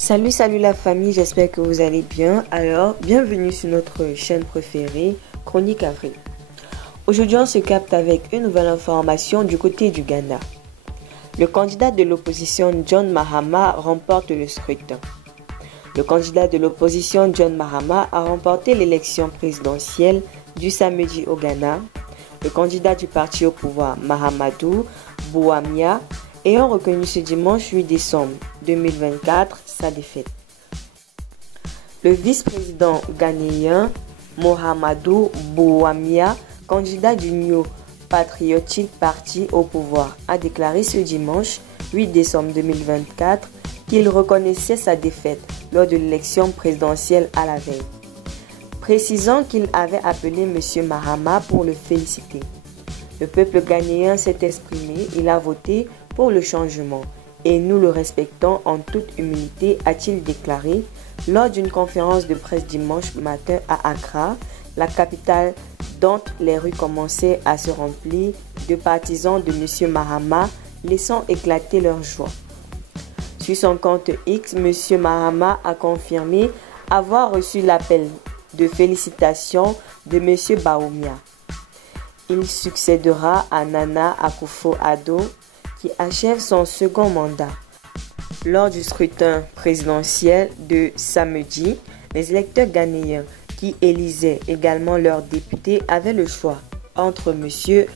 Salut la famille, j'espère que vous allez bien. Alors, bienvenue sur notre chaîne préférée, Chronique Avril. Aujourd'hui, on se capte avec une nouvelle information du côté du Ghana. Le candidat de l'opposition John Mahama remporte le scrutin. Le candidat de l'opposition John Mahama a remporté l'élection présidentielle du samedi au Ghana. Le candidat du parti au pouvoir, Mahamadou Bawumia, ayant reconnu ce dimanche 8 décembre 2024 sa défaite. Le vice-président ghanéen Mahamadou Bawumia, candidat du New Patriotic Party au pouvoir, a déclaré ce dimanche 8 décembre 2024 qu'il reconnaissait sa défaite lors de l'élection présidentielle à la veille, précisant qu'il avait appelé M. Mahama pour le féliciter. Le peuple ghanéen s'est exprimé, il a voté pour le changement et nous le respectons en toute humilité, a-t-il déclaré lors d'une conférence de presse dimanche matin à Accra, la capitale dont les rues commençaient à se remplir de partisans de M. Mahama, laissant éclater leur joie. Sur son compte X, M. Mahama a confirmé avoir reçu l'appel de félicitations de M. Bawumia. Il succédera à Nana Akufo-Addo qui achève son second mandat. Lors du scrutin présidentiel de samedi, les électeurs ghanéens qui élisaient également leurs députés avaient le choix entre M.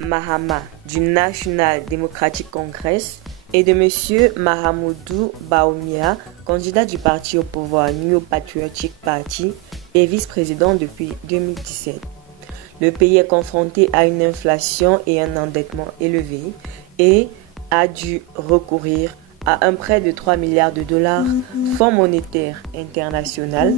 Mahama du National Democratic Congress et de M. Mahamadou Bawumia, candidat du parti au pouvoir New Patriotic Party et vice-président depuis 2017. Le pays est confronté à une inflation et un endettement élevé et a dû recourir à un prêt de 3 milliards de dollars, Fonds monétaire international,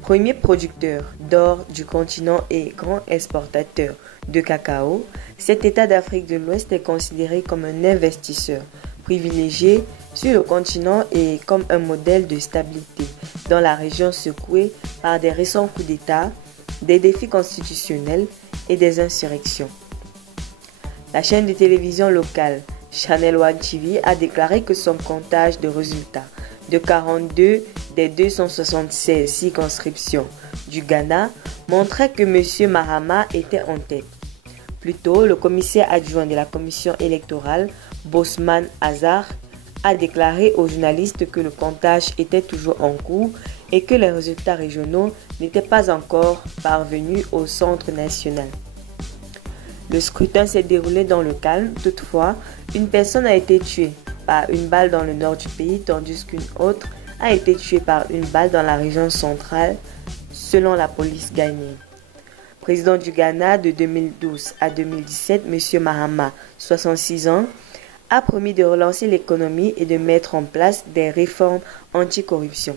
premier producteur d'or du continent et grand exportateur de cacao. Cet État d'Afrique de l'Ouest est considéré comme un investisseur privilégié sur le continent et comme un modèle de stabilité dans la région secouée par des récents coups d'État, des défis constitutionnels et des insurrections. La chaîne de télévision locale Channel One TV a déclaré que son comptage de résultats de 42 des 276 circonscriptions du Ghana montrait que M. Mahama était en tête. Plus tôt, le commissaire adjoint de la commission électorale, Bosman Azar, a déclaré aux journalistes que le comptage était toujours en cours et que les résultats régionaux n'étaient pas encore parvenus au centre national. Le scrutin s'est déroulé dans le calme. Toutefois, une personne a été tuée par une balle dans le nord du pays, tandis qu'une autre a été tuée par une balle dans la région centrale, selon la police ghanéenne. Président du Ghana de 2012 à 2017, M. Mahama, 66 ans, a promis de relancer l'économie et de mettre en place des réformes anticorruption.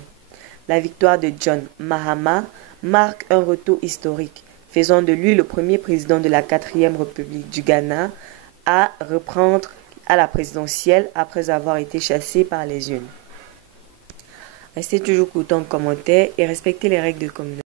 La victoire de John Mahama marque un retour historique, faisant de lui le premier président de la 4e République du Ghana à reprendre à la présidentielle après avoir été chassé par les urnes. Restez toujours contents en commentaire et respectez les règles de communauté.